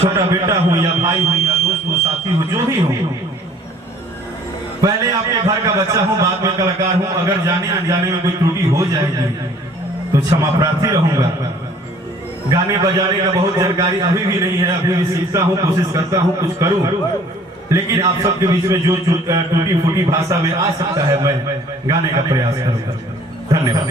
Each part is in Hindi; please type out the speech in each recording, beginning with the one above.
छोटा बेटा हो या भाई हो या दोस्त हो साथी हो जो भी हो, पहले आपके घर का बच्चा हूँ, बाद में कलाकार हूँ। अगर जाने अनजाने में कोई त्रुटि हो जाएगी तो क्षमा प्रार्थी रहूंगा। गाने बजाने का बहुत जानकारी अभी भी नहीं है, अभी भी सीखता हूँ, कोशिश करता हूँ कुछ करूँ, लेकिन आप सबके बीच में जो टूटी फूटी भाषा में आ सकता है मैं गाने का प्रयास करूंगा। धन्यवाद।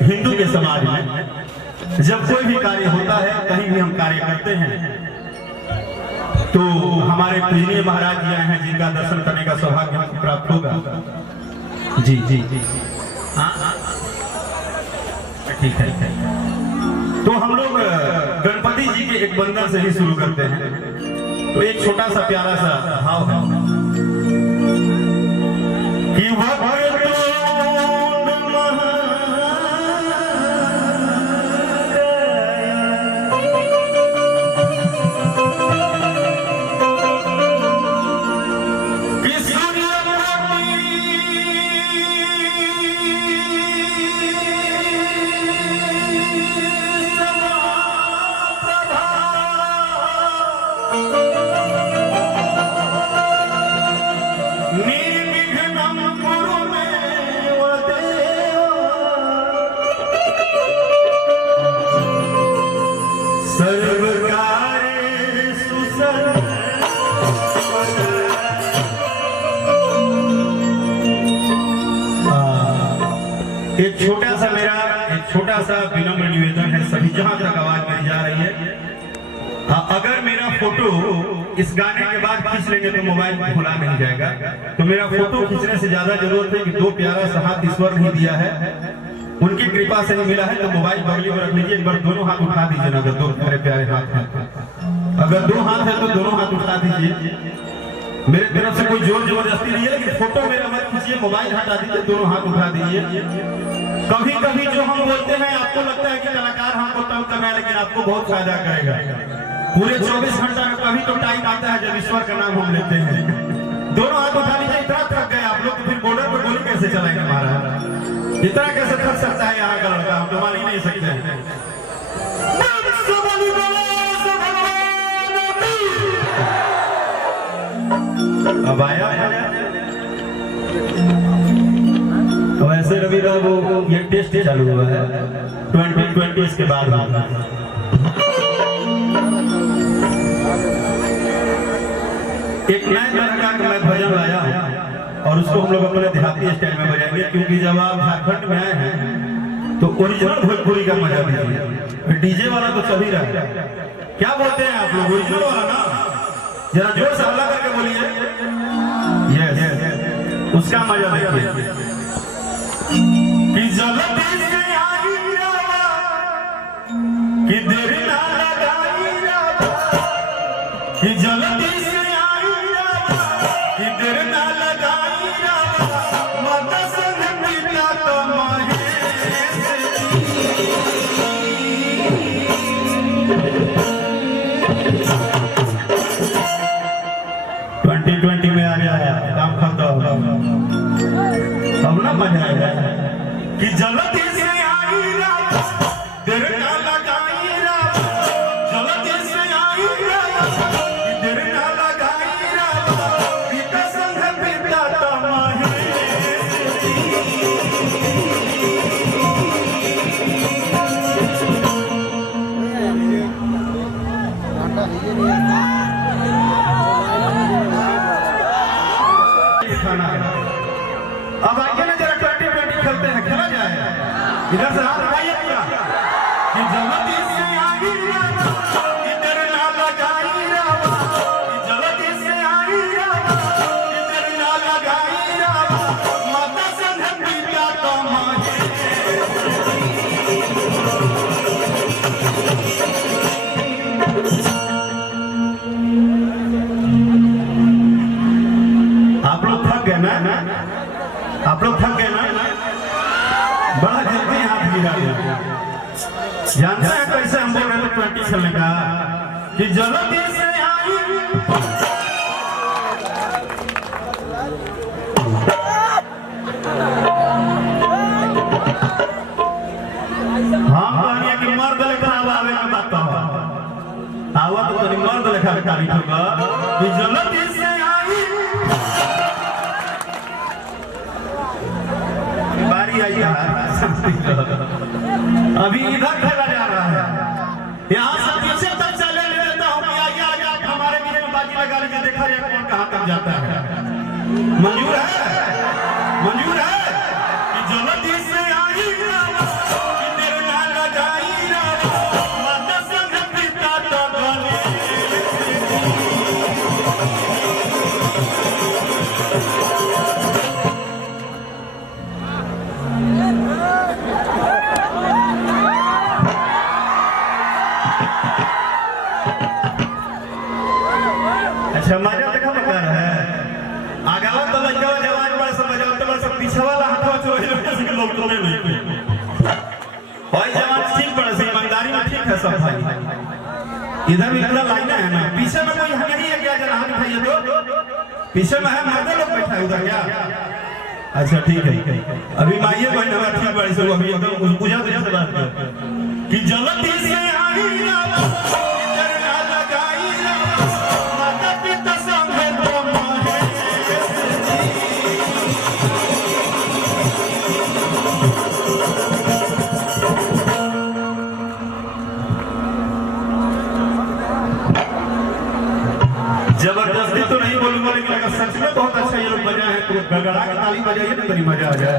हिंदू के समाज में जब कोई भी कार्य होता है, कहीं भी हम कार्य करते हैं, तो हमारे पूजनीय महाराज जी आए हैं जिनका दर्शन करने का सौभाग्य हमको प्राप्त होगा। जी जी जी ठीक है। तो हम लोग गणपति जी के एक बंदन से ही शुरू करते हैं। तो एक छोटा सा प्यारा सा भाव है कि वह एक छोटा सा विनम्र निवेदन है सभी, जहां तक आवाज मेरी जा रही है। अगर मेरा फोटो इस गाने के बाद खींच लेंगे तो मोबाइल खुला नहीं जाएगा, तो मेरा फोटो खींचने से ज्यादा जरूरत है कि दो प्यारा सा हाथ ईश्वर नहीं दिया है, उनकी कृपा से ही मिला है। तो मोबाइल बगली में रख लीजिए, एक बार दोनों हाथ उठा दीजिए ना, अगर दो मेरे प्यारे हाथ हैं, अगर दो हाथ है तो दोनों हाथ उठा दीजिए। मेरे तरफ से कोई जोर जबरदस्ती नहीं है, लेकिन फोटो मेरा मत खींचिए, मोबाइल हटा दीजिए, दोनों हाथ उठा दीजिए। कभी कभी जो हम बोलते हैं आपको लगता है कि कलाकार हमको तंग कर रहा है, लेकिन आपको बहुत फायदा करेगा। पूरे 24 घंटा में कभी तो टाइम आता है जब ईश्वर का नाम हम लेते हैं। दोनों हाथ उठा लीजिए। इतना थक गए आप लोग तो फिर बॉर्डर पर गोली कैसे चलाएंगे महाराज? इतना कैसे थक सकता है यहाँ का लड़का? हम तो मान ही नहीं सकते हैं। अब आया तो ऐसे रवि बाबू ये टेस्ट चालू हुआ है 2020 के बाद। एक नए तरह का मैं भजन लाया और उसको हम लोग अपने देहाती स्टाइल में बजाएंगे, क्योंकि जब आप झारखंड में आए हैं तो ओरिजिनल भोजपुरी का मजा लीजिए। डीजे वाला तो चल ही रहा है, क्या बोलते हैं आप लोग? ओरिजिनल वाला ना, जरा जोर से हल्ला करके बोलिए। यस, उसका मजा देखिए। कि जल्दी से आई रावा, कि देर ना लगाई रावा, कि जल्दी से आई रावा, कि देर ना लगाई रावा, मत सुन 2020 में आ गया काम खत्म, अब ना मजा आएगा कि जल्दी से आई रात देर ना लगाई रात, जल्दी से आई रात देर ना लगाई रात, पिता संग पिता तमाहे अब आइए ना जरा 2020 खेलते हैं, खेला जाए। इधर से हाथ उठाइए पूरा कि जल्दी से आई रात इधर ना लगाई रात, जल्दी से आई रात इधर ना लगाई रात, माता संग पिता तमाहे आप लोग थक गए ना, आप लोग थक गए ना, बड़ा जल्दी हाथ गिरा दिया। जानते हैं कैसे हम बोल रहे थे 20 चलने का कि जल्दी से आई हम कहनिए कि मर्द लेकर आवे में बात कहो आवा तो तनी मर्द लेकर तारीफ होगा कि जल्दी से आई बारी आई है। अभी इधर खेला जा रहा है, यहाँ से पीछे तक चले लेता हूँ, आगे आगे आप हमारे बीच में बाजी लगा लीजिए, देखा जाए कौन कहाँ तक जाता है। मंजूर है, मंजूर है कि जल्दी से आई रात देर ना लगाई रात, माता संग पिता तमाहे अच्छा मजा देखा बता रहा है। आगावा तो लड़का जवान बड़ा सब मजा तो बस पीछे वाला हाथवा चोरी से लोग तो नहीं और जवान ठीक बड़ा से ईमानदारी में ठीक है सब भाई। इधर भी पूरा लाइन है ना, पीछे में कोई नहीं है क्या जरा हाथ उठाइए तो, पीछे में है मर्द लोग बैठा है उधर क्या। अच्छा ठीक है, अभी माइये बहन हमारा ठीक बड़ी से अभी एकदम पूजा पूजा से बात कर कि जल्दी से आई रात इधर ना लगाई रात, माता पिता संग तमाहे जबरदस्ती तो नहीं बोलूंगा, लेकिन अगर सच में बहुत अच्छा ये लोग बजाए हैं तो गड़गड़ा के ताली बजाइए तो बड़ी मजा आ जाए।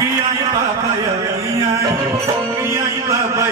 कि आई बाबा आई बाबा आई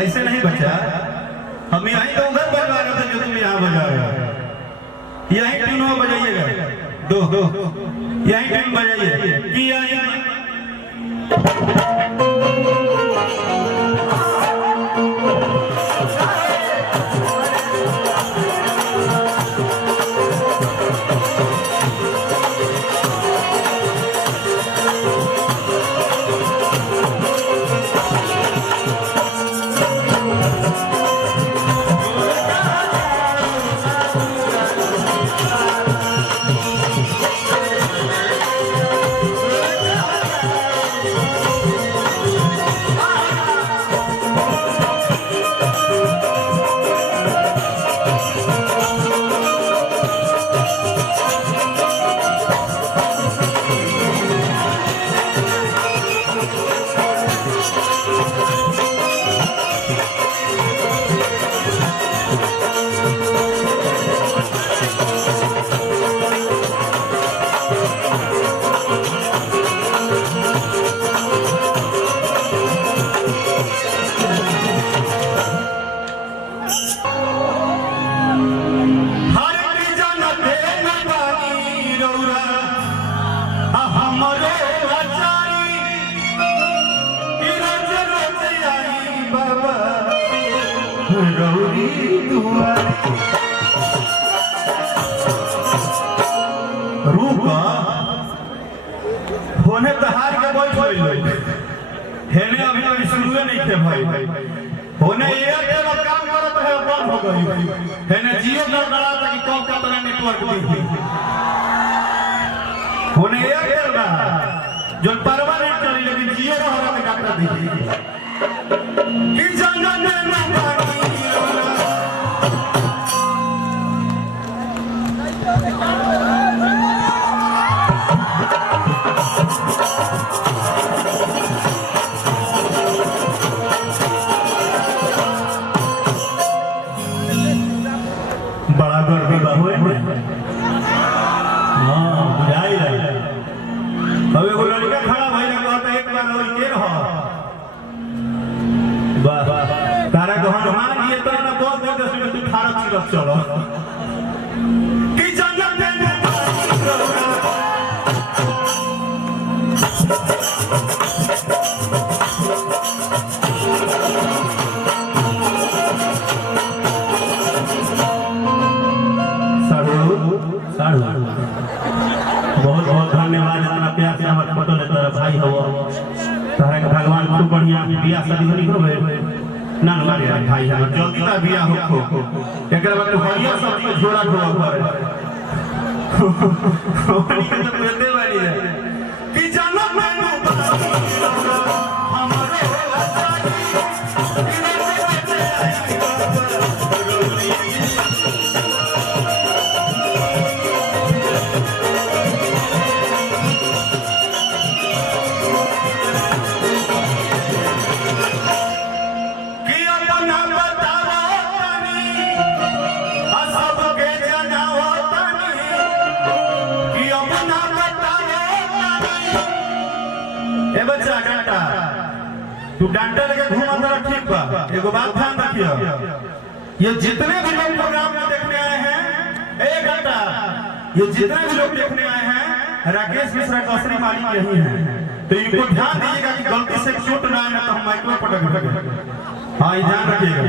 ऐसे नहीं बचा, हम यहीं तो उधर बजवा रहे थे जो तुम यहाँ बजा रहे हो। यहीं ट्यून बजाइएगा, दो यहीं ट्यून बजाइए कि यहीं रौरी दुआरी रुका होने तहार के बैठ गइल हेने अभी तक शुरुए नहीं थे भाई होने एयरटेल अब काम करत है बंद हो गई हेने जियो गड़गड़ा था कि कब कितना नेटवर्क दी होने एयरटेल बा जो परमानेंट चली लेकिन जियो रहा में काटा दी कि जाना ने बड़ा गर्मी बाहुए हाँ बुझाई रही अब एगो लड़का खड़ा भइल कहता एक बार और के रह वाह तारा को हनुमान जी तो ना बहुत देर 10 मिनट तू ठाड़ा चिरत चलो कि जन्नत में बहुत बहुत धन्यवाद इतना प्यार से हमारे फोटो लेता भाई हो तारा के भगवान खूब बढ़िया बियाह शादी होनी होवे ना मारे भाई हमर जल्दी ता बियाह हो एकरा बाद हरिया सब के झोला ढोआ पर ओनी के तो बोलते वाली है कि जानो मैनू हमरो तू डांटा लेके घूमा तारा ठीक बा एगो बात ध्यान रखियो ये जितने भी लोग प्रोग्राम में देखने आए हैं एक घंटा ये जितने भी लोग देखने आए हैं राकेश मिश्रा का असली मालिक यही है तो इनको ध्यान दीजिएगा कि गलती से चोट ना आए ना तो हम माइक में पटक देंगे हाँ ये ध्यान रखिएगा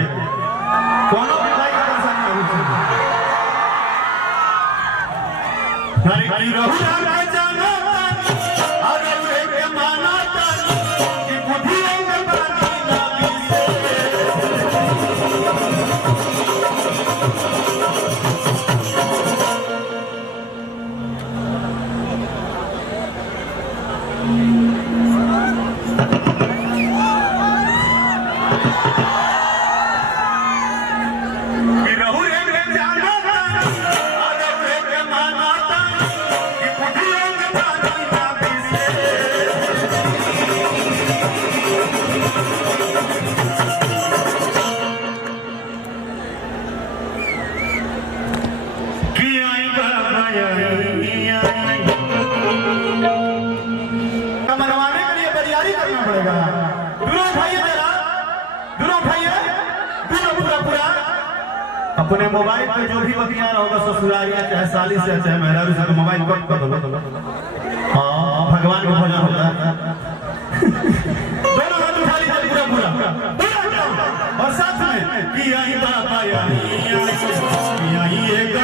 कोनो भी भाई का परेशानी नहीं होगी अरे की रहू जाना जाना और के माना अपने मोबाइल पे जो भी बतिया रहा होगा ससुरालिया चाहे साली से चाहे मेहरारू से तो मोबाइल कट कर दो हाँ भगवान का भजन होता है दोनों हाथ उठा लीजिए पूरा पूरा और साथ में कि आई बाबा आई एक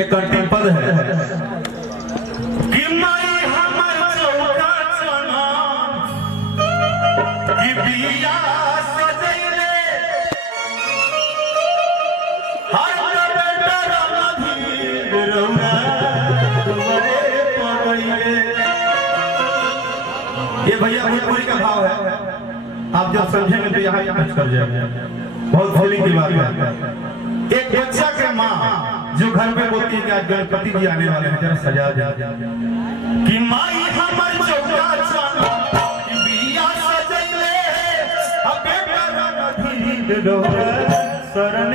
एक अंतिम पद है कि माई हमर चौका चना कि बिया सजैले ये भैया भोजपुरी का भाव है, आप जब समझेंगे तो यहाँ टच कर जाएगा। बहुत फीलिंग की बात है। एक बच्चा के माँ जो घर पे बोलती है कि आज गणपति जी आने वाले हैं, जरा सजा दे कि माई हमर चौका चाना कि बिया सजैले अब बेटा नदी डोरे शरण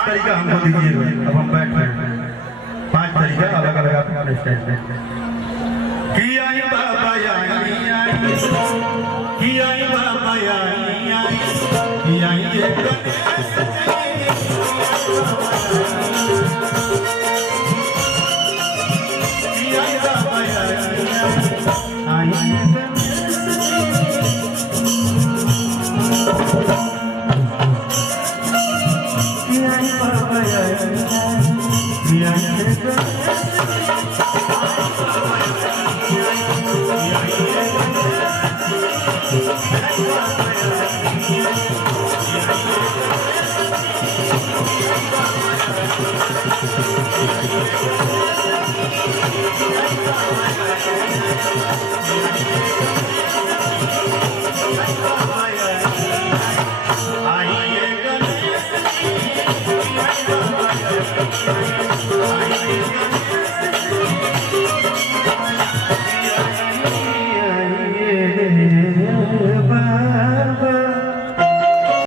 तरीका हमको दीजिए। अब हम बैठ रहे हैं, 5 तरीका अलग अलग अपने स्टाइल पे कि आई बाबा आई कि आई बाबा आई कि आई ये गणेश कि आई बाबा आई